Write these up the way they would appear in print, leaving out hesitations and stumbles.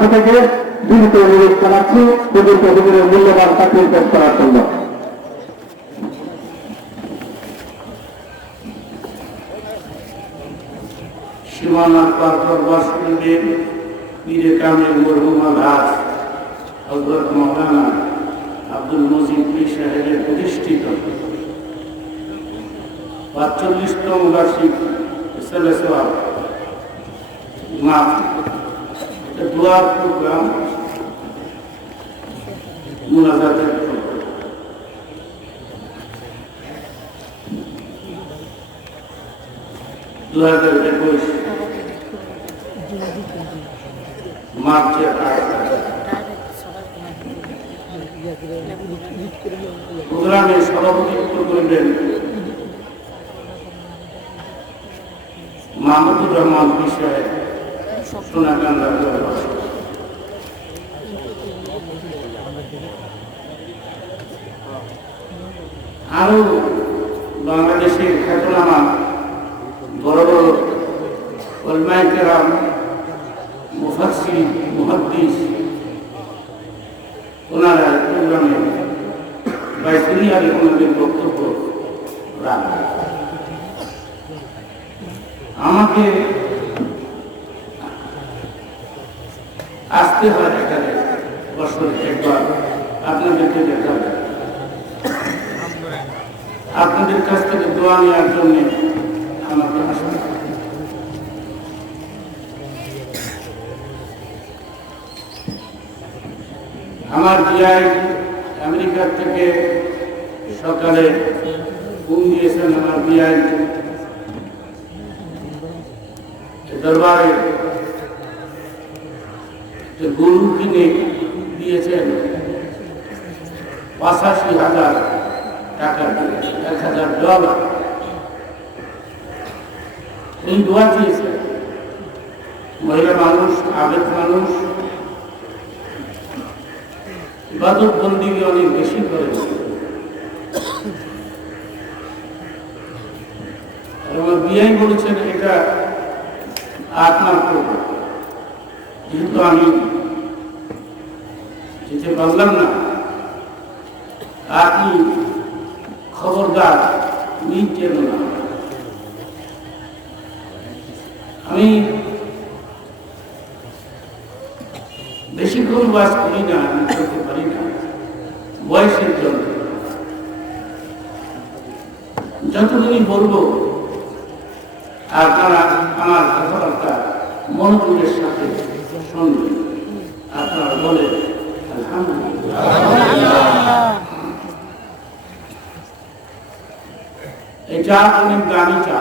পক্ষ থেকে বিনীত অনুরোধ জানাচ্ছি হুজুরকে হুজুরের মূল্যবান চাকরি পেশ করার জন্য। সীমানার পার প্রবাস করবেন পীরে কামেল মরহুম আলহাজ হযরত মাওলানা আব্দুল মজিদ পীর সাহেবের প্রতিষ্ঠিত ৪৫তম বার্ষিক সেলেসওয়াল দোয়ার প্রোগ্রাম মুনাজাতের প্রোগ্রাম ২০২১ মার্চের ৮ প্রোগ্রামে সভাপতিত্ব করবেন মাহমুদুর রহমান পীর সাহেব সোনাকান্দা। আরো বাংলাদেশের খ্যাতনামা বড় বড় উলামায়ে কেরাম, মুফাসসির, মুহাদ্দিস ওনারা প্রোগ্রামে বাইতুনিয়ারে ওনাদের বক্তব্য রাখবেন। আমাকে আসতে হয় এখানে বছরে একবার, আপনাদেরকে দেখা যায়, আপনাদের কাছ থেকে দোয়া নেওয়ার জন্য আমাকে আসতে হয়। আমার বিআই আমেরিকা থেকে সকালে ফোন দিয়েছেন। আমার বিআই দরবারে গরু কিনে দিয়েছেন $৮৫,০০০ টাকা, $১,০০০। এই দোয়া দিয়েছেন। মহিলা মানুষ, আবেগ মানুষ, ইবাদত বন্দিকে অনেক বেশি করেছে। আমার বিআই বলেছেন এটা আপনার করবো, যেহেতু আমি যেতে পারলাম না, আপনি খবরদার নিতেন না। আমি বেশিক্ষণ বাস করি না, আমি করতে পারি না বয়সের জন্য। যতদিনই বলবো আপনারা আমার কথাবার্তা মনোযোগের সাথে শুনবেন। আপনারা বলে আলহামদুলিল্লাহ। এই চা অনেক দামি চা,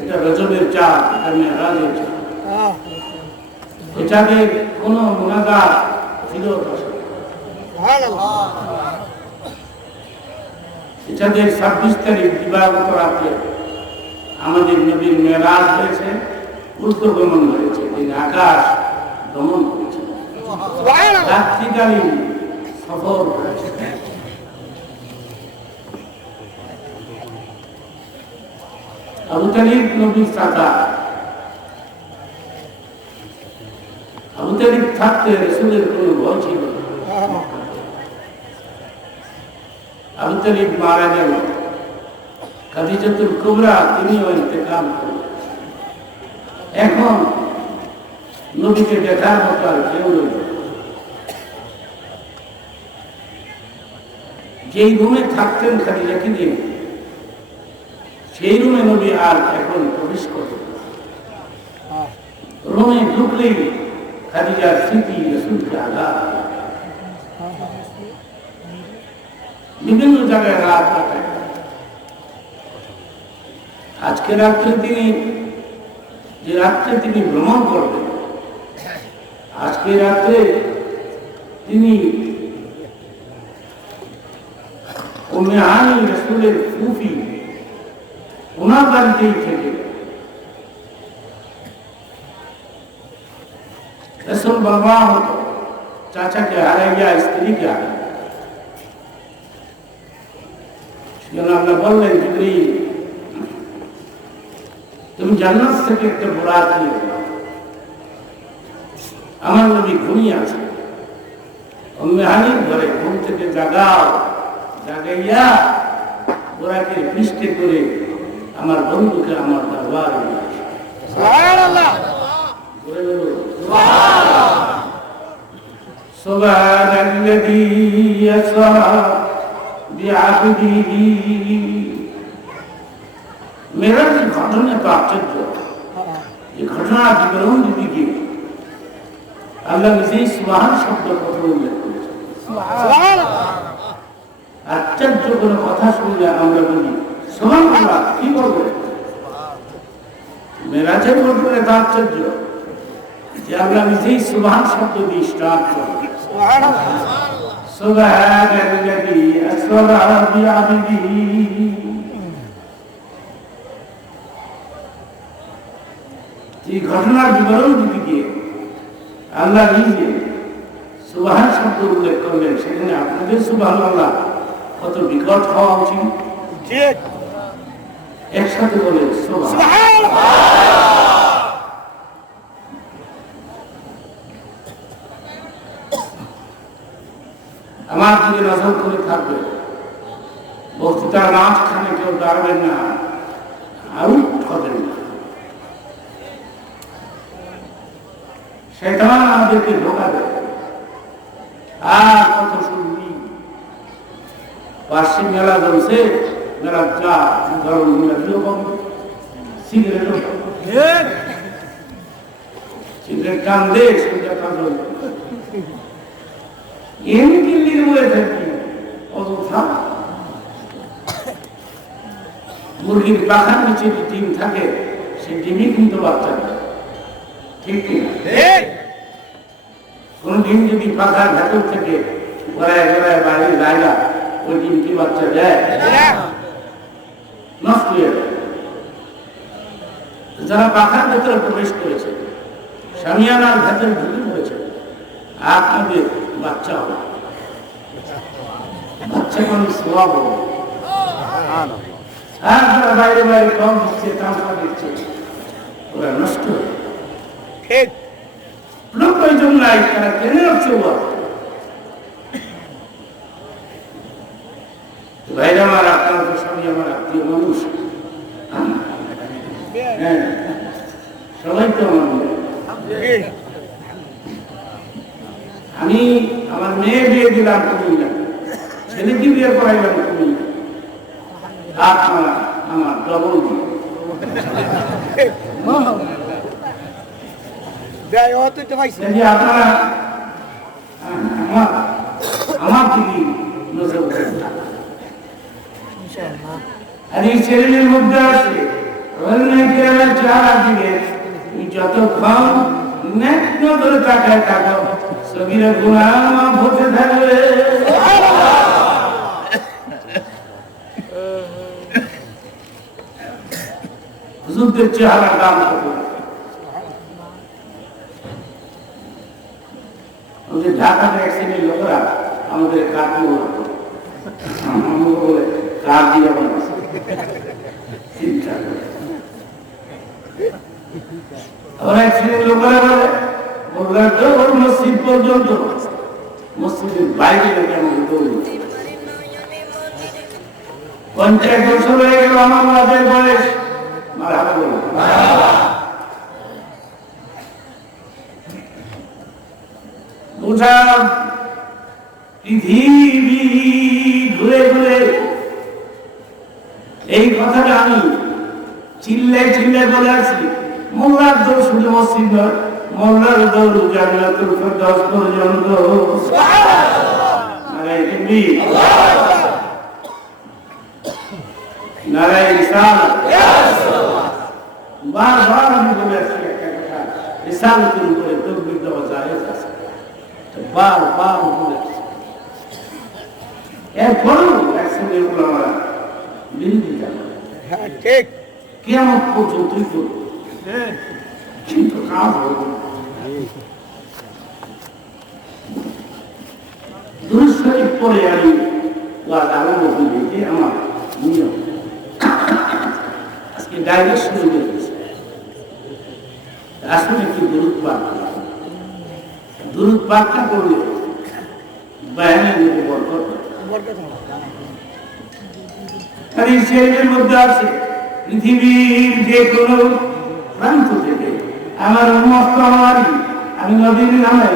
এটা রজবের চা, এটা মেহরাজের চা। এটাকে কোনো গুনাহগার ফিরত আসে না। এটাদের ২৬ তারিখ দিবাগত রাতে আমাদের নবীর মেরাজ হয়েছে, ঊর্ধ্বগমন হয়েছে, তিনি আকাশ ভ্রমণ করেছে, রাত্রিকালীন সফর করেছে। আবু তালিব নবীর চাচা। আবু তালিব থাকতে রাসূলের কোনো ভয় ছিল না। আবু তালিব মারা গেল, খাদিজাতুল কুবরা তিনিও ইন্তেকাল করলেন। এখন নবীকে দেখার মতো আর কেউ রইল। যেই রুমে থাকতেন খাদিজাকে নিয়ে, সেই রুমে নবী আর এখন প্রবেশ করতেন না। রুমে ঢুকলেই খাদিজার স্মৃতি রাসূলকে আঘাত, বিভিন্ন জায়গায় রাত কাটায়। আজকে রাত্রে তিনি যে রাত্রে তিনি ভ্রমণ করবেন, আজকে রাত্রে তিনি উম্মে হানি রাসূলের ফুফি ওনার বাড়িতেই থেকে রাসূল বাবা হতো, চাচাকে হারাইয়া স্ত্রীকে হারাইয়া। আল্লাহ বললেন, জিবরীল তুমি জান্নাত থেকে একটা বুরাক নিয়ে যাও, আমার নবী ঘুমিয়ে আছে, হানির ঘরে ঘুম থেকে জাগাও, জাগাইয়া ওরাকে পৃষ্ঠে করে আমার বন্ধুকে আমার দরবারে নিয়ে আসে। সুবহানাল্লাযী আসরা বিআবদিহি। মেরাজের ঘটনা তো আশ্চর্য। এই ঘটনার বিবরণ যদি কি আল্লাহ নিজেই সুবহান শব্দ কথা উল্লেখ করেছেন। আশ্চর্য কোনো কথা শুনলে আমরা বলি সুবহানাল্লাহ, কি বলবে? মেরাজের ঘটনা তো আশ্চর্য যে আল্লাহ নিজেই সুবহান শব্দ দিয়ে স্টার্ট করেন। সুবহানাল্লাযী আসরা বিআবদিহি। এই ঘটনার বিবরণ দিতে গিয়ে আল্লাহ নিজে সুবহান শব্দ উল্লেখ করলেন, সেখানে আপনাদের সুবহানাল্লাহ কত বিকট হওয়া উচিত। একসাথে বলেন সুবহানাল্লাহ। আমার দিকে নজর করে থাকবে, বক্তৃতার মাঝখানে কেউ দাঁড়াবেন না, আউট হবেন না। শয়তান আমাদেরকে ধোঁকা দেয়। আর কত শুনবি, বার্ষিক মেলা জমছে, মেলা চা ধরুন সিগারেট সিগারেট টান দে, সেটা কাজল এমনি নির্ময়ে থাকি অযথা। মুরগির পাখার নিচে যে ডিম থাকে, সেই ডিমই কিন্তু বাচ্চা দেয়, ঠিক কিনা? কোন ডিম যদি পাখার ভেতর থেকে গড়ায় গড়ায় বাইরে যায় না, ওই ডিম কি বাচ্চা দেয়? নষ্ট হয়ে যায়। যারা পাখার ভেতরে প্রবেশ করেছে, সামিয়ানার ভেতরে ঢুকে পড়েছে, আপনাদের বাচ্চা হবে, বাচ্চা মানুষ সোয়াব হবে। আর যারা বাইরে বাইরে কম দিচ্ছে, তামসা দিচ্ছে, ওরা নষ্ট হবে। প্রয়োজন নাই, তারা কেন হচ্ছে? ভাইরা আমার, আপনার তো সবই আমার আত্মীয় মানুষ, হ্যাঁ সবাই তো আমার। আমি আমার মেয়ে বিয়ে দিলাম কুমিল্লা, ছেলেকে বিয়ে করাইলাম কুমিল্লা, আপনারা আমার ডবল আপনারা আমার দিকে নজর দেন। আর এই ছেলেদের মধ্যে আছে চারা দিকে যতক্ষণ ধরে তাকায় থাকো, সগীরা গুনাহ মাফ হতে থাকবে। হুজুরদের চেহারা দাম কত। আমাদের ঢাকাতে এক শ্রেণীর লোকেরা আমাদের কাঠ দিয়ে বলে কাঠ দিয়ে বানাচ্ছে, চিন্তা করে। আবার এক শ্রেণীর লোকেরা বলে মসজিদ পর্যন্ত, মসজিদের বাইরে নাকি আমাকে দৌড়। 50 বছর হয়ে গেল আমার মাঝের বয়স, মারহাবা বলো। গোটা পৃথিবী ঘুরে ঘুরে এই কথাটা আমি চিল্লাই চিল্লাই বলে আছি। মোল্লার দৌড় শুধু মসজিদ নয়, মোল্লার দৌড় জান্নাতুল ফেরদাউস পর্যন্ত। নারায়ে তাকবীর, নারায়ে রিসালাত। বারবার আমি বলে আসছি একটা কথা, রিসালাতের উপরে তাকবীর দেওয়া জায়েজ আছে, বারবার বলে আসছি। এরপরেও একসঙ্গে ওলামারা বিরোধিতা করে, ঠিক কিয়ামত পর্যন্তই করবে, কিন্তু কাজ হবে না। দুরূদ শরীফ পড়ে আমি ওয়াজ আরম্ভ করি, যে আমার নিয়ম। আজকে ডাইরেক্ট শুরু করে দিয়েছে, আসলে একটু দুরূদ পাঠ করলাম। দুরূদ পাঠটা করলে বায়ানের মধ্যে বরকত আর এই শরীরের মধ্যে আছে পৃথিবীর যে কোনো প্রান্ত থেকে আমার উন্মস্ত আমারই আমি নবীর নামে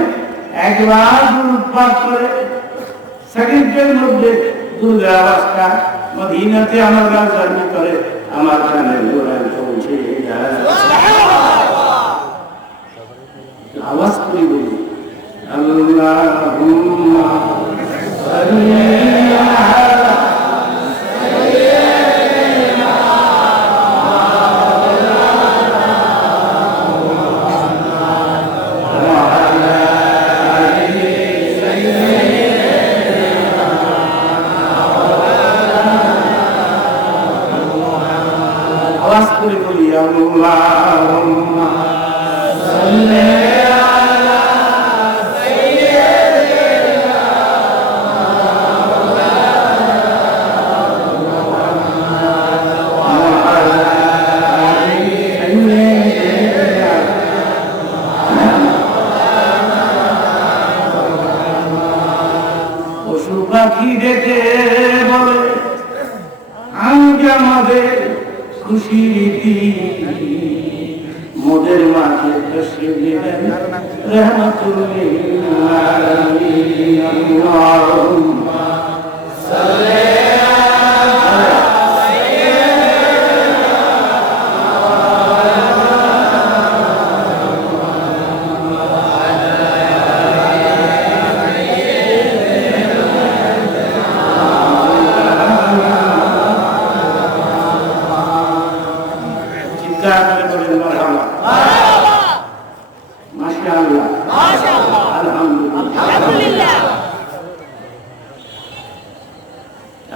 একবার দুরূদ পাঠ করে সেকেন্ডের মধ্যে দুর্গা আওয়াজটা মদিনাতে আমার রাজার ভিতরে আমার কানের গোড়ায় পৌঁছে যায় আওয়াজ করে বলি আল্লাহুম্মা সাল্লি আলা আওয়াজ করে বলি আল্লাহুম্মা সাল্লি আলা সাইয়্যিদিনা পশু পাখি ডেকে বলে আজ আমাদের খুশির মোদের মাঝে বসে দিলেন রহমতুল লিল আলামিন আল্লাহুম্মা সাল্লি আলা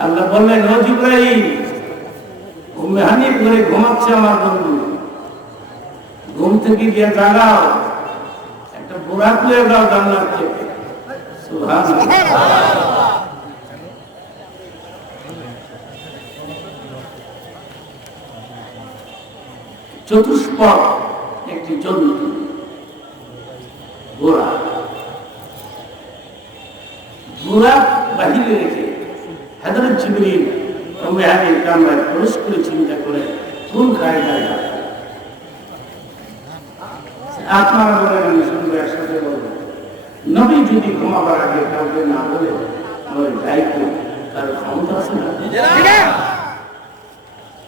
আল্লাহ বললেন ও জিবরাইল উম্মে হানি করে ঘুমাচ্ছে আমার বন্ধু ঘুম থেকে গিয়ে জাগাও একটা বুরাক লয়ে দাও জান্নাত থেকে সুবহানাল্লাহ চতুষ্পদ একটি জন্তু ঘোড়া বাহিরে রেখে হযরত জিবরীল উম্মে হানির কামরায় প্রবেশ করে চিন্তা করে কোন কায়দায় আপনারা বলেন আমি শুনবো একসাথে বলবো নবী যদি ঘুমাবার আগে কাউকে না বলে আমার দায়িত্ব তার ক্ষমতা আছে না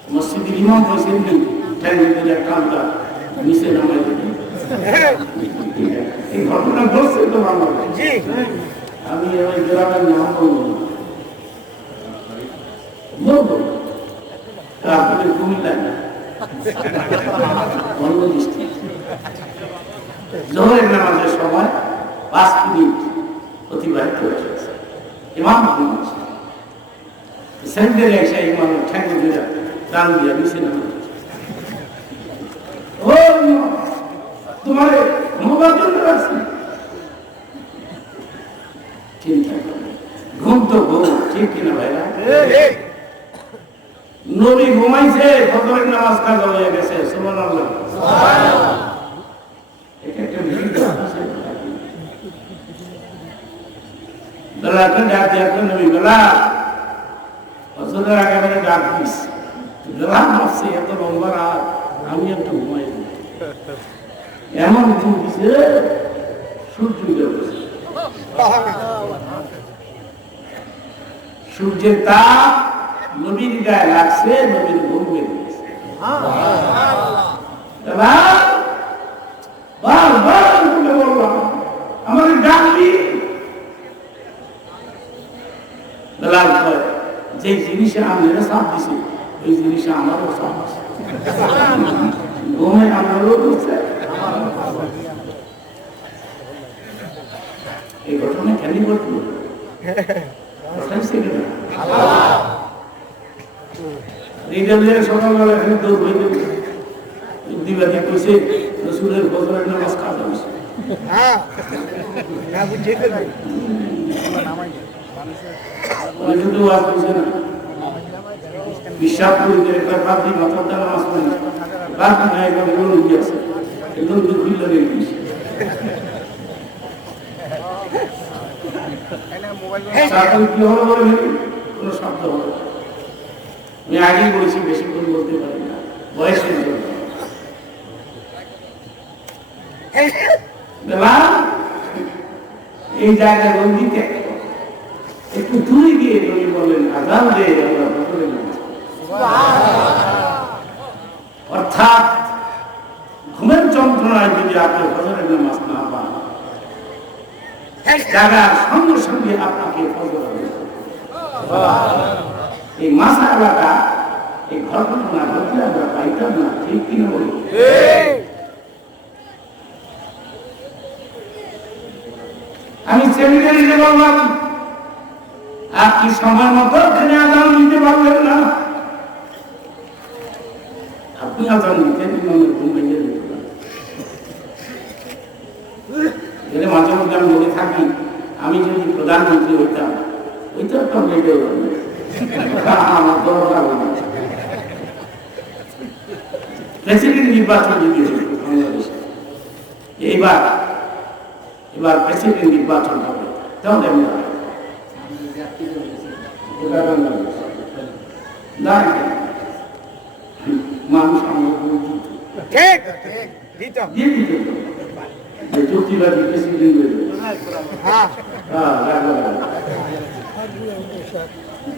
মসজিদের ইমাম হোসেন ঠ্যাঙ্গিদের কামটা নিচে নামাই দিবি এই ঘটনা ঘটছে তো আমার আমি ওই গ্রামের নাম বলবো তারপরে কুমিল্লায় অন্য ডিস্ট্রিক্ট জোহরের নামাজের সময় 5 মিনিট অতিবাহিত হয়েছে ইমাম ঘুমাচ্ছে সেন্টার এসে ইমামের ঠ্যাঙ্গে দিয়ে টান দিয়ে নিচে নামাই তোমার ঘুমাবার জন্য আছে চিন্তা করে ঘুম তো ঘুম ঠিক কিনা ভাইরা নবী ঘুমাইছে ফজরের নামাজ কাজা হয়ে গেছে সুবহানাল্লাহ সুবহানাল্লাহ এটা একটা ভিড় আছে বেলাকে ডাক দিয়ে নবী বেলা ফজরের আগে মানে ডাক দিস বেলা ভাবছে এত লম্বা রাত আমি একটু ঘুমাই এমন ঘুম দিছে সূর্য উঠে গেছে সূর্যের তাপ নবীর গায়ে লাগছে নবীর ঘুম বের গেছে বললাম আমার ডাকবি যে জিনিসে আমি সাপ দিছি ওই জিনিসে আমারও সাপ দিছে ঘুমে আমারও দিচ্ছে এই ঘটনা কেন ঘটল সকালবেলা এখানে দৌড় হয়ে যাবে দিবাদি কইছে রসুলের ফজরের নামাজ কাজ হয়েছে বিশ্বাস করি একবার বাদি মাথার দ্বারা নামাজ পড়ি বাদি না একবার বলুন গিয়েছে একদম দুঃখিত লেগে গেছে তারপরে কি হলো বলে ভেবে কোনো শব্দ হলো না। আমি আগেই বলেছি বেশিক্ষণ বলতে পারি না, বয়সের জন্য। এই জায়গায় বন্দিতে একটু দূরে গিয়ে উনি বললেন আজান দিয়ে আমরা ফজরের নামাজ পড়ি। অর্থাৎ ঘুমের যন্ত্রণায় যদি আপনি ফজরের নামাজ না পান, জাগার সঙ্গে সঙ্গে আপনাকে ফজর হবে। এই মাসালাটা এই ঘটনা ঘটলে আমরা পাইতাম না, ঠিক কিনা বলি? আমি সেমিনারিতে বললাম আপনি সময় মতো এখানে আজান দিতে পারবেন না, আপনি আজান দিতেন ইমামের ঘুম ভেঙে দিতে পারেন। মাঝে মধ্যে আমি বলে থাকি আমি যদি প্রধানমন্ত্রী হইতাম তো বেঁধে আমার দরকার হবে। প্রেসিডেন্ট নির্বাচন যদি বাংলাদেশে এবার প্রেসিডেন্ট নির্বাচন হবে, তাহলে আমি মানুষ যুক্তিবাদী প্রেসিডেন্ট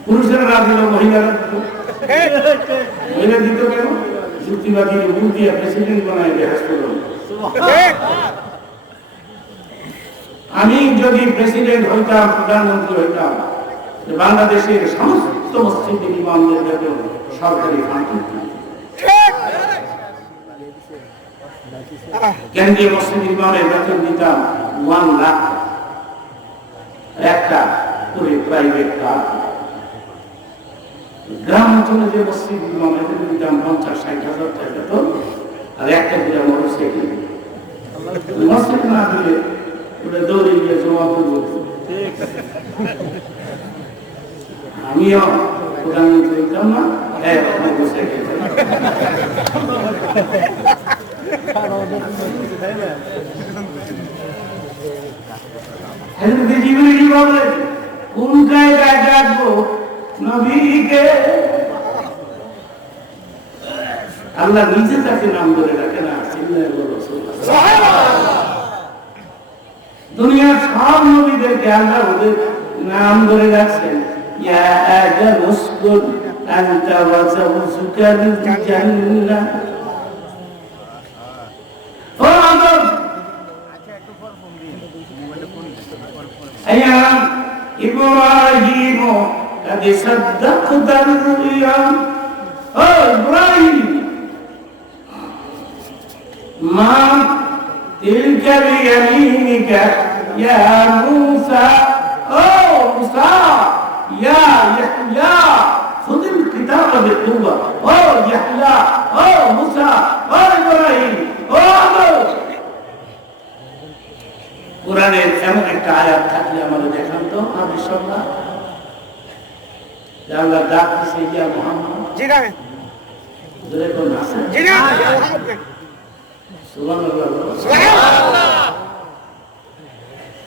পুরুষেরা না দিল মহিলারা দিত কেন? যুক্তিবাদী ভোট দিয়ে প্রেসিডেন্ট বানায় হাসপাতাল। আমি যদি প্রেসিডেন্ট হইতাম, প্রধানমন্ত্রী হইতাম, বাংলাদেশের সমস্ত মসজিদের ইমামদের বেতন সরকারি ফান্ড, কেন্দ্রীয় মসজিদ ইমামের বেতন দিতাম 1 লাখ, একটা করে প্রাইভেট কার। গ্রাম অঞ্চলে যে মসজিদ ইমামের দিতাম 50-60 হাজার টাকা বেতন, আর একটা দিলাম মোটরসাইকেল। মসজিদ না দিলে ওটা দৌড়ে গিয়ে জমা করবো। আমিও প্রধানমন্ত্রী হইতাম না, মোটরসাইকেল। কোন জায়গায় ডাকবো নবীকে? আল্লাহ নিজে তাকে নাম ধরে রাখে না, দুনিয়ার সব নবীদেরকে আল্লাহ ওদের নাম ধরে রাখছেন। ইয়া আদম উসকুন আনতা ওয়া যাওজুকা ফিল জান্নাহ। ও আদম, আয়া ইব্রাহিম قد صدقت الرؤيا. ও ইব্রাহিম, মা তিলকা বিয়ামিনিকা ইয়া মূসা। ও মূসা, ইয়া ইয়াহইয়া খুযিল কিতাবা বিকুওয়া। ও ইয়াহইয়া, ও মূসা, ও ইব্রাহিম, ও আদম। কোরআনের এমন একটা আয়াত থাকলে আমাদের দেখান তো আমি সন্ধ্যা আল্লাহ ডাক দিছে ইয়া মুহাম্মদ। জি না ধরে কোন আছে? জি না সুবহানাল্লাহ সুবহানাল্লাহ।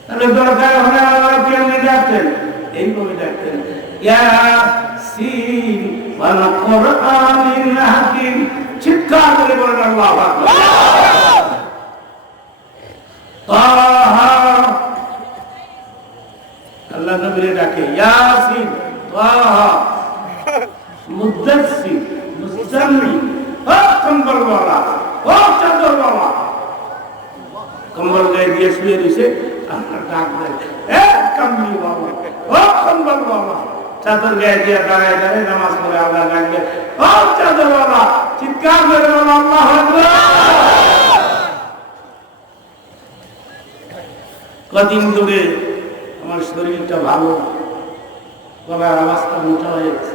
তাহলে দরকার হলে আল্লাহ কেমনে ডাকতেন? এইভাবে ডাকতেন, ইয়াসিন ওয়াল কুরআনিল হাকিম। চিৎকার করে বলেন আল্লাহু আকবার। তাহা, আল্লাহ নবীরে ডাকে ইয়াসিন, তাহা, মুদাসসির, মুজাম্মিল। ও কম্বল ওয়ালা, ও চাদর ওয়ালা, কম্বল গায়ে দিয়ে শুয়ে দিছে, আপনার ডাক দেয় এ কম্বল ওয়ালা, ও কম্বল ওয়ালা। চাদর গায়ে দিয়ে দাঁড়ায় দাঁড়ায় নামাজ পড়ে আল্লাহ ডাকবে ও চাদর ওয়ালা। চিৎকার করে বলেন আল্লাহু আকবার। কদিন ধরে আমার শরীরটা ভালো, গলার আওয়াজটা মোটা হয়ে গেছে।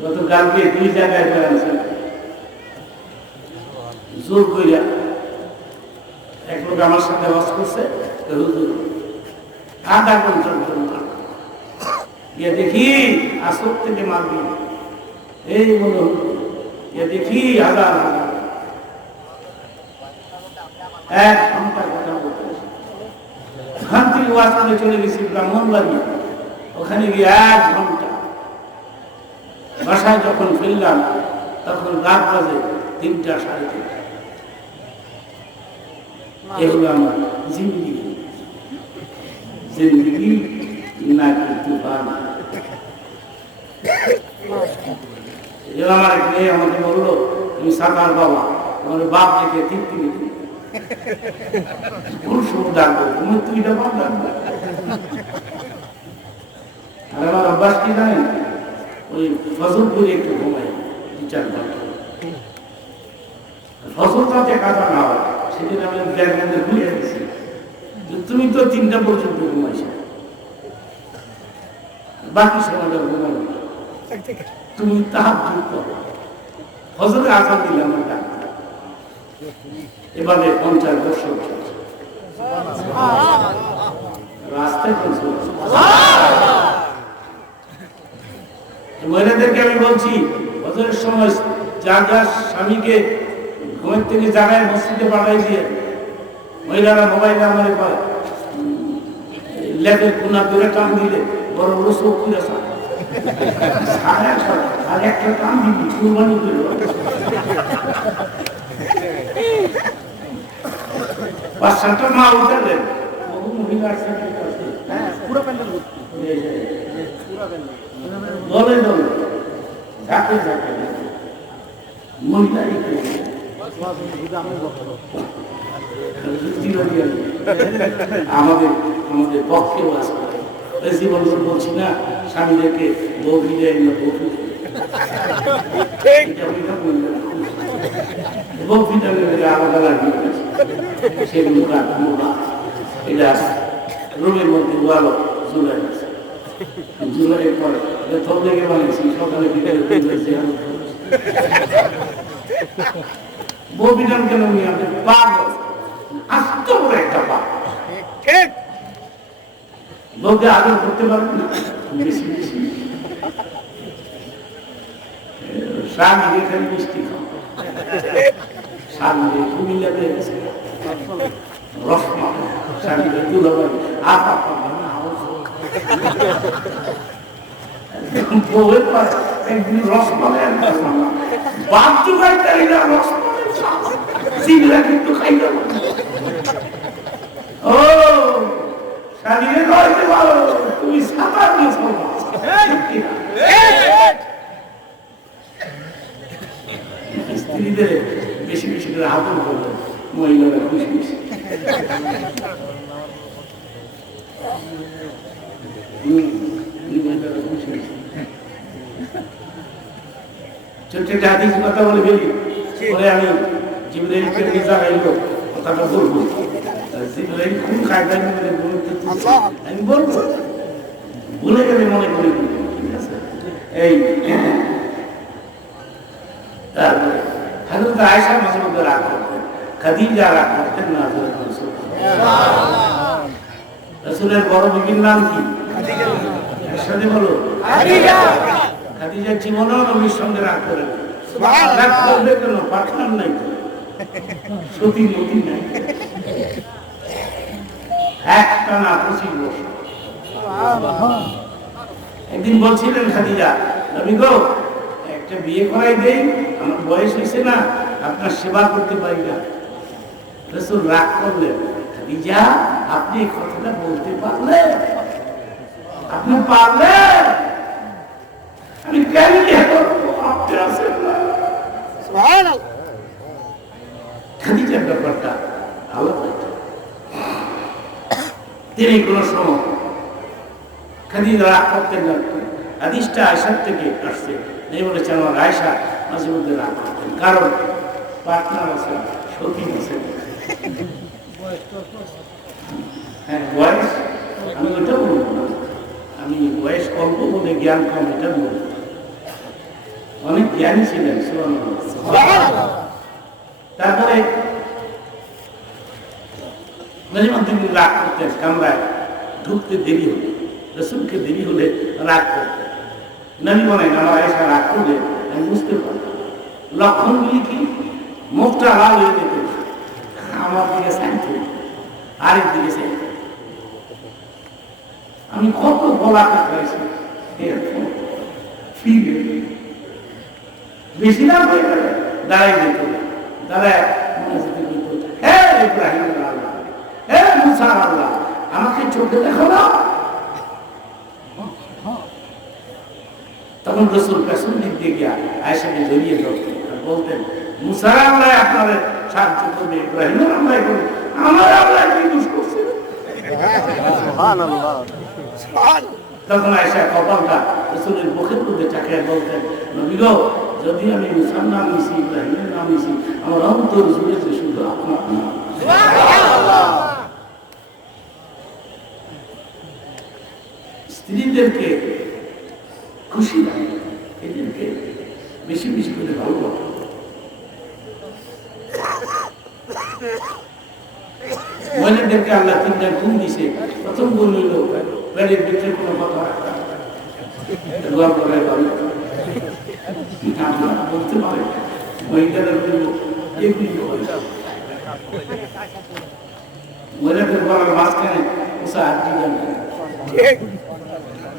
গতকালকে 2 জায়গায় বেড়াচ্ছেন জোর কইরা। এক লোক আমার সাথে আওয়াজ করছে, হুজুর আধা ঘন্টার জন্য গিয়ে দেখি আসর থেকে মারবি, এই বলো গিয়ে দেখি হাজার হাজার 1 ঘন্টার কথা বলতে ওয়াজ করে চলে গেছি ব্রাহ্মণবাড়িয়া, ওখানে গিয়ে 1 ঘন্টা। বাসায় যখন ফিরলাম তখন রাত বাজে 3টা, 3:30। এগুলো আমার জিন্দগি না কিন্তু আমার এক মেয়ে আমাকে বললো, তুমি সাকার বাবা, তোমার বাপ দেখে ঠিক তুমি কোন সময় ডাকবো, তুমি তুইটা বাপ ডাকবে। আর আমার অভ্যাস কি জানেন, ওই ফসল করে একটু ঘুমাই 2-4 ঘন্টা। ফসল তাতে কাটা না হয় সেদিন আমি ব্যাগের মধ্যে ঘুরিয়ে দিচ্ছি, তুমি তো 3টা পর্যন্ত ঘুমাইছো, বাকি সময়টা ঘুমাবো, তুমি তাহাজ্জুদ করো। ফজরে আযান দিলে আমার ডাক। এভাবে 50 বছর রাস্তায় মহিলাদেরকে আমি বলছি, ফজরের সময় যার যার স্বামীকে ঘুমের থেকে জাগায় মসজিদে পাঠাই দিয়ে, মহিলারা মোবাইলে আমার লেপের কোনা দূরে টান দিলে বড় বড় চোখ খুলে আর একটা টান দিবি কুরবানি করে। 5-7টা মা উঠালেন, বহু মহিলা আসছে দলে দলে ঝাঁকে ঝাঁকে মহিলাই আমাদের আমাদের পক্ষেও আসবে। জীবন বলছি না, স্বামীদেরকে বউ ফিরে বউ ফিরে আলাদা লাগবে, সেগুলো এটা রুমের মধ্যে ভালো জুলাই জুলাইয়ের পরে থর লেগে বানিয়েছি, সকালে বিকালে বউ বিধান কেন নিয়ে আপনি পাগল, আস্ত বড় একটা পা বউকে আদর করতে পারবেন না বেশি বেশি। স্বামী এখানে মিষ্টি খাও, স্বামী কুমিল্লা হয়ে গেছে রসমা, স্বামী দুলাবাই আপা বউয়ের পাশে একদিন রসমালাই বাচ্চু খাইতে রসমালাই কিন্তু খাইতে ও স্বামীরে কইতে পারো তুমি সাঁতার না স্ত্রীদের বেশি বেশি করে আদর করবে, মহিলারা খুশি খুশি। ছোট্ট একটা হাদিস কথা বলে ফেলি, পরে আমি জিবরাইলকে নিয়ে আইলো কথাটা বলবো। জিবরাইল কোন কায়দায় আমি বলবো, ভুলে গেলে মনে করি। এই তারপরে হযরত আয়েশা মাঝে মধ্যে রাগ করতেন, খাদিজা রাগ করতেন না। রাসূলের বড় বিবির নাম কি? খাদিজা। বলো খাদিজা। খাদিজা জীবনেও নবীর সঙ্গে রাগ করেন। রাগ করবে কেন? পাঠান নাই, সতী মতি নাই, একটানা 25 বছর। একদিন বলছিলেন খাদিজা, নবী গো একটা বিয়ে করাই দেই, আমার বয়স হয়েছে না, আপনার সেবা করতে পারি না। রাসূল রাগ করলেন, খাদিজা আপনি এই কথাটা বলতে পারলেন? আপনি পারলেন? আমি কেন বিয়ে করবো? আপনি আছেন না। সুবহানাল্লাহ। খাদিজার ব্যাপারটা আলাদা। তিনি কোন সময় খাদিজা রাগ করতেন না। হাদিসটা আয়েশার থেকে আসছে, এই বলেছে আমার আয়েশা মাঝে মধ্যে রাগ করতেন, কারণ পার্টনার আছে, সতী আছে। হ্যাঁ বয়স, আমি ওটা বলবো না, আমি বয়স অল্প বলে জ্ঞান কম এটা বলবো। অনেক জ্ঞানী ছিলেন। তারপরে মাঝে মধ্যে রাগ করতেন, কামরায় ঢুকতে দেরি হলে, রাসূলকে দেরি হলে রাগ করতেন। নবী বলেন আমার আয়েশা রাগ করলে আমি বুঝতে পারতাম। লক্ষণগুলি কি? মুখটা লাল হয়ে যেত, আমার দিকে চাইত, আরেক দিকে চাইত, আমি কত বলা খাইছি ফিরে বেশি না হয়ে গেলে দাঁড়াই যেত দাঁড়ায় হ্যাঁ ইব্রাহিম আল্লাহ হ্যাঁ মুসা আল্লাহ আমাকে চোখে দেখো না। তখন রসুল পেছন দিক দিয়ে গিয়া আয়েশাকে জড়িয়ে ধরতেন আর বলতেন মুসা আল্লাহ আপনাদের সাহায্য করবে, ইব্রাহিমের আল্লাহ করবে, আমার আল্লাহ কি দোষ করছে। তখন আয়েশা কপালটা রসুলের মুখের মধ্যে চাকিয়ে বলতেন নবী গো, যদি আমি মুসার নাম নিছি ইব্রাহিমের নাম নিছি আমার অন্তর জুড়েছে শুধু আপনার নাম। স্ত্রীদেরকে খুশি লাগে, এদেরকে বেশি বেশি করে ভালোবাসা। মহিলাদেরকে আল্লাহ তিনটা গুণ দিছে। প্রথম গুণ হইল পেটের ভিতরে কোনো কথা বলতে পারে মহিলাদের মহিলাদের বলার মাঝখানে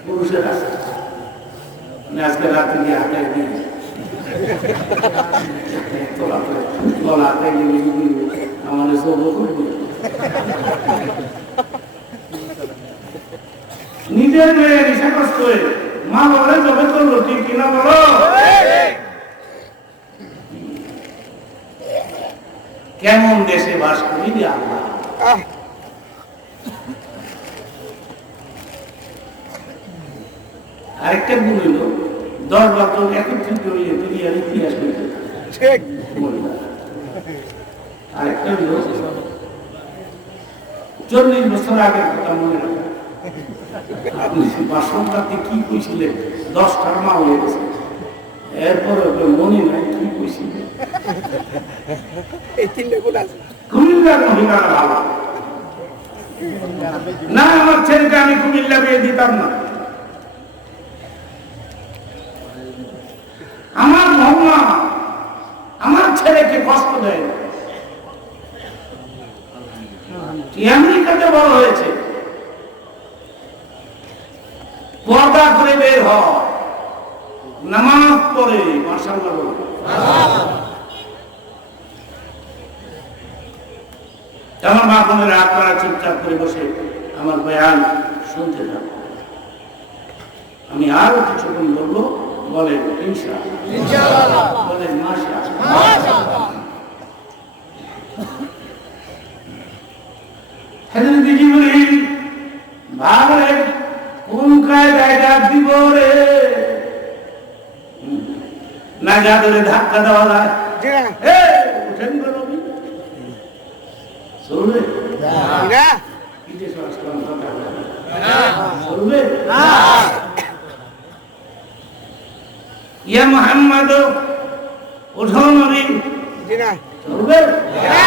পুরুষের আছে আজকে রাতে গিয়ে হাতে দিয়ে আমাদের সব নিজের মেয়ে নিশা কষ্ট হয়ে মা বলে জবে করলো ঠিক কিনা বলো। কেমন দেশে বাস করি আল্লাহ। আরেকটা গুণ হইল 10 বছর একত্রিত হইলে দুনিয়ার ইতিহাস হইতে আরেকটা হইল 40 বছর আগের কথা মনে রাখেন আপনি বাসনটাতে কি কইছিলেন 10টার মা হয়ে গেছে এরপরে মনে নাই কি কইছিলেন। এই তিনটে গুণ আছে কুমিল্লার মহিলারা ভালো না, আমার ছেলেকে আমি কুমিল্লা বিয়ে দিতাম না। আমার মহম্মা আমার ছেলেকে কষ্ট দেয়, আমেরিকাতে বড় হয়েছে, পর্দা করে বের হয়, নামাজ পড়ে, মাশাআল্লাহ বলে। আমার মা বোনের আপনারা চুপচাপ করে বসে আমার বয়ান শুনতে থাকবো। আমি আরো কিছুক্ষণ বলবো, বলেন ইনশাআল্লাহ, বলেন মাশাআল্লাহ। হযরত জিবরীল ভাবলে কোন কায়দায় ডাক দিব রে, না যা ধরে ধাক্কা দেওয়া যায় উঠেন গো নবী চলবে না কি যে সংস্করণ কথা চলবে না। ইয়া মুহাম্মদ ওঠো নবী চলবে না,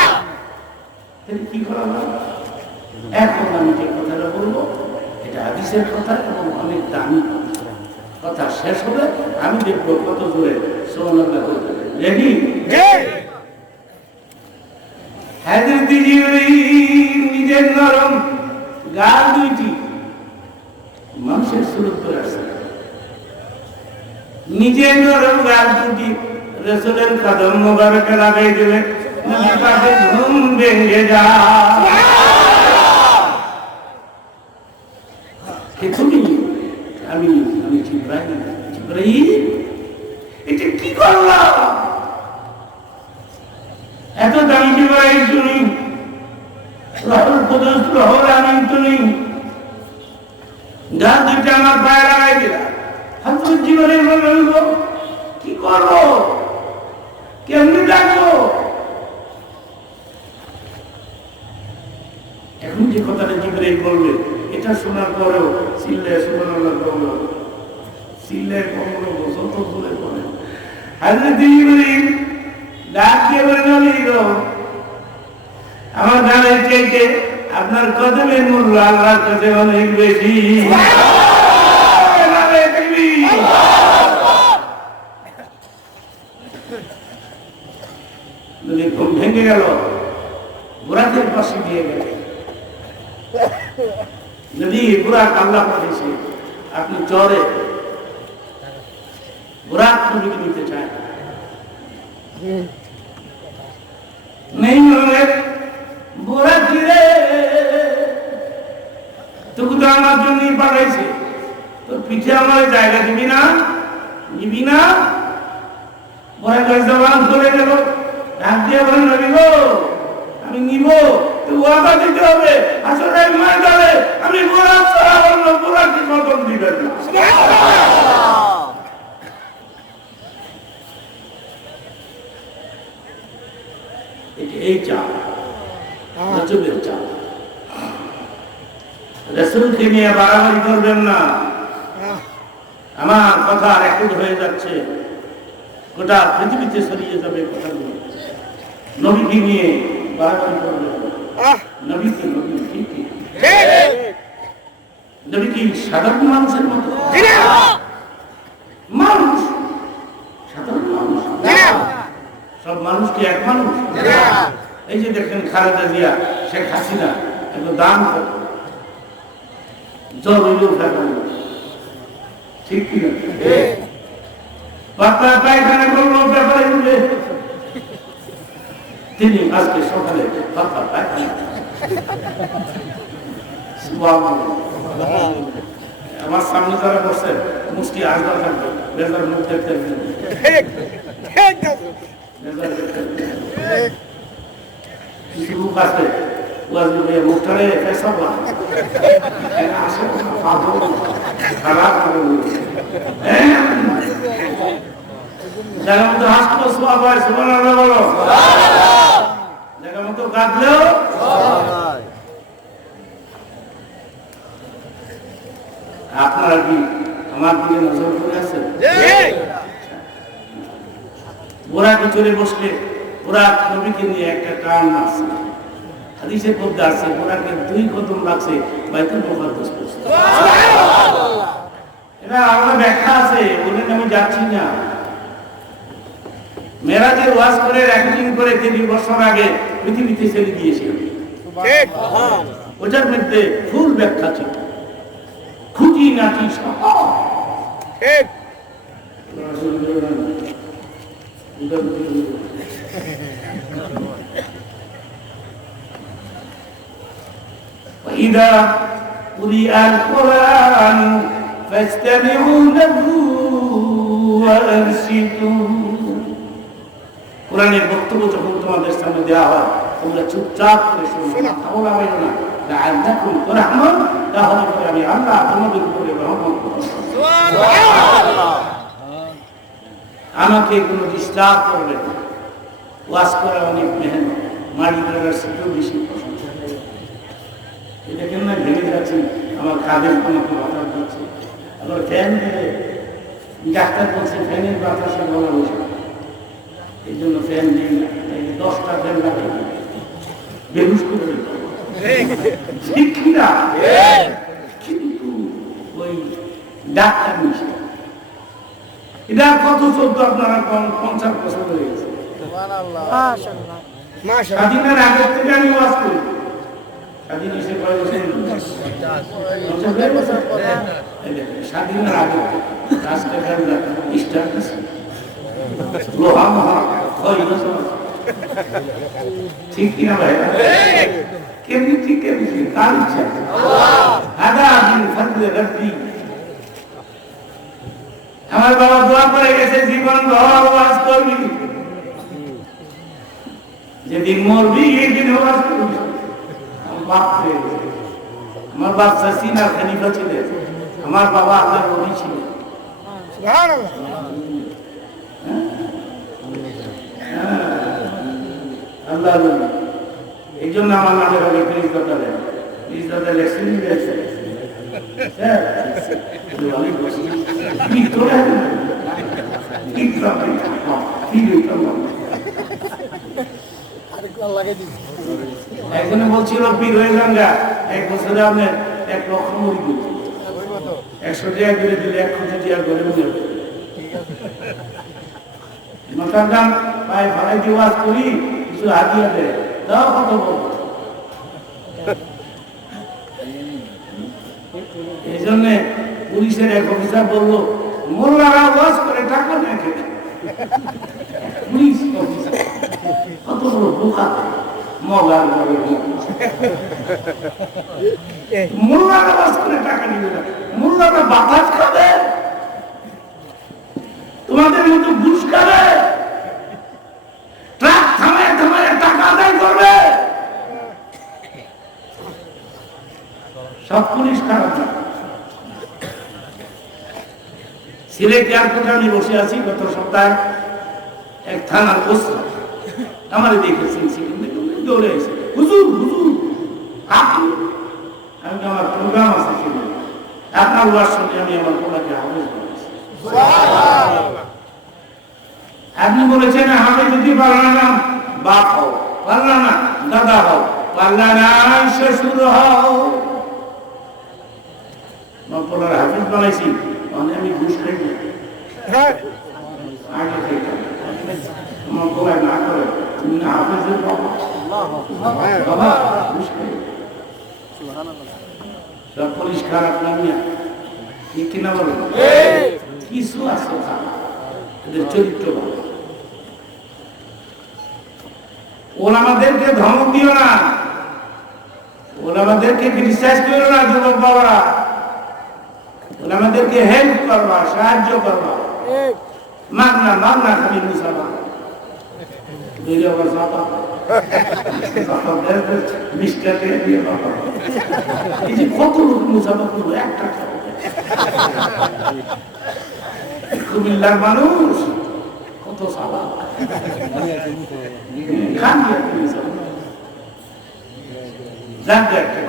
কি করা হবে। এখন আমি যে কথাটা বলবো এটা হাদিসের কথা এবং অনেক দামি কথা। শেষ হবে আমি দেখবো কত জোরে সুবহানাল্লাহ বলতে রেডি। হযরত জিবরীল নিজের নরম গাল দুইটি মানুষের সুরত করে আসছে, নিজের নরম গাল দুটি রাসূলের কদম মোবারকে লাগাই দেবে, নবী পাকের ঘুম ভেঙে যায়। তুমি আমি আমি জিবরাইল এটা কি করলাম, এত দামি জিবরাইল তুমি, রহুল কুদুস রহুল আমিন তুমি, যা দুইটা আমার পায়ে লাগাই দিলা। হযরত জিবরাইল বলল কি করবো, কেমনি ডাকবো। এখন যে কথাটা জিবরাইল বলবে এটা শোনার পরেও চিল্লায় সুবহানাল্লাহ বলল, চিল্লায় কখনো গোসল তো তুলে পড়ে। হযরত জিবরাইল ডাক দিয়ে বলেন নবী গো, আমার জানের চাইতে আপনার কদমের মূল্য আল্লাহর কাছে অনেক বেশি। ঘুম ভেঙে গেল, বুরাকের পাশে দিয়ে গেল, যদি বুরাক আল্লাহ পাঠিয়েছে, আপনি চরে বুরাক নবীকে নিতে চান নেই বুরাক দিলে তুই তো আমার জন্যই পাঠাইছে, তোর পিঠে আমার জায়গা দিবি না, নিবি না? বুরাক জবান করে গেল, ডাক দিয়ে বলেন নবী গো আমি নিব, তো ওয়াদা দিতে হবে আসলে ময়দানে আমি বুরাক ছাড়া অন্য বুরাককে কদম দিবেন না। এই চাপ রাসূলের চাপ, রাসূলকে নিয়ে বাড়াবাড়ি করবেন না। আমার কথা রেকর্ড হয়ে যাচ্ছে, গোটা পৃথিবীতে ছড়িয়ে যাবে কথাগুলো। নবীকে নিয়ে বাড়াবাড়ি করবেন না। নবীকে নবী ঠিকই, নবী কি সাধারণ মানুষের মতো মানুষ? সাধারণ মানুষ? সব মানুষ কি এক মানুষ? এই যে দেখেন খালেদা জিয়া, শেখ হাসিনা, এত দাম কত, জ্বর হইলেও ফেলা, ঠিক কিনা? পাতলা পায়খানা করলো ব্যাপারে উঠে, তিনি আজকে সকালে পাতলা পায়খানা। আমার সামনে যারা বসছে মুষ্টি আসবার থাকবে, বেজার মুখ দেখতে কিছু লোক আছে মুখটারে খারাপ জায়গা মতো হাসলো সোয়া হয়, সুবহানাল্লাহ বলো। জায়গা মতো কাঁদলেও আপনারা কি আমার দিকে নজর করে আছেন? ওরা পিছনে বসলে ওরা নবীকে নিয়ে একটা টান আছে, হাদিসের মধ্যে আছে ওরাকে 2 কদম লাগছে বাইতুল মুকাদ্দাস পৌঁছতে। এটা আমরা ব্যাখ্যা আছে, বলেন আমি যাচ্ছি না। মেরাজের ওয়াজ করে রেকর্ডিং করে 3 বছর আগে পৃথিবীতে ছেড়ে দিয়েছিলেন, ওটার মধ্যে ফুল ব্যাখ্যা ছিল, খুঁটি নাটি সব। وإذا قرئ القرآن فاستمعوا له وأنصتوا। কোরআনের বক্তব্য যখন তোমাদের সামনে দেওয়া হয় তোমরা চুপচাপ করে শোনো, তাহলে হবে না লাআল্লাকুম তুরহামুন, তাহলে পরে আমি আল্লাহ তোমাদের উপরে রহমত করব। সুবহানাল্লাহ। আমাকে কোনো ডিস্টার্ব করবে না। ওয়াজ করা অনেক মেহনত, মাটি করার থেকেও বেশি প্রশংসা। দেখেন না ভেঙে যাচ্ছে, আমার কাঁধের কোনো বাতাস দিচ্ছে, আবার ফ্যান দিলে ডাক্তার বলছে ফ্যানের বাতাসে গলা বসে, এই জন্য ফ্যান দিই না, 10টা ফ্যান লাগে বেহুশ করে দিত, ঠিক কিনা? কিন্তু ওই ডাক্তার নিচ্ছে এটা কত চোদ্দ আপনারা 50 বছর হয়ে গেছে। স্বাধীনের আগের থেকে আমি ওয়াজ করি, স্বাধীন এসে কয় বছর? স্বাধীনের আগে ঠিক কিনা ভাই? কেমনি ঠিক কেমনি কার ইচ্ছা আমার বাবা দোয়া করে গেছে জীবন ভর ওয়াজ করবি, যেদিন মরবি এদিন ওয়াজ করবি। আমার বাচ্চা সিনা খলিফা ছিলেন, আমার বাবা আল্লাহর ওলি ছিলেন। আল্লাহ এই জন্য আমার নামের হবে ফিরিজদাতা দেন, ফিরিজদাতা লেখছেন দিয়েছে একজনে বলছিল পীর হয়ে গঙ্গা 1 বছরে আপনার 1 লক্ষ মুড়ি দিত, 100 টাকা করে দিলে 1 কোটি টাকা করে মনে হবে। মাথার দাম পায়ে ভাড়াই দিয়ে ওয়াজ করি, কিছু হাতিয়া দেয়, দাও কত বলবো এই জন্য পুলিশের এক অফিসার বললো মোল্লারা ওয়াজ করে টাকা নেয় খেতে। পুলিশ অফিসার কত বড় বোকা, মোল্লার মোল্লারা ওয়াজ করে টাকা নিবে না, মোল্লারা বাতাস খাবে, তোমাদের মতো ঘুষ খাবে, ট্রাক থামায় থামায় টাকা আদায় করবে। সব পুলিশ খারাপ না। সিলেট এয়ারপোর্টে আমি বসে আছি গত সপ্তাহে, এক থানার ওসি আমার দেখেছেন দৌড়ে এসে, হুজুর হুজুর আপনি, আমি তো আমার প্রোগ্রাম আছে ছিল, আপনার ওয়ার সঙ্গে আমি আমার পোলাকে হাফেজ বলেছি। আপনি বলেছেন হাফেজ যদি পারল না বাপ হও, পারল না দাদা হও, পারল না শ্বশুর হও। আমার পোলার হাফেজ বানাইছি, মানে আমি ঘুষ খাই না, আগে খাইতাম। আমার পোলায় না করে তুমি না হাফেজের বাবা বাবা ঘুষ খাই। সব পুলিশ খারাপ নামিয়া ঠিক কিনা বলেন? কিছু আছে এদের চরিত্র ভালো। ওলামাদেরকে ধমক দিও না, ওলামাদেরকে ক্রিটিসাইজ করো না যুবক বাবারা, ওলামাদেরকে হেল্প করবা, সাহায্য করবা, মাগনা মাগনা খালি মুসাফা দিয়ে আবার সাপা মিস্টার দিয়ে বাবা, এই যে কত লোক মুসাফা করবো একটা কুমিল্লার মানুষ কত সাবা খান একটা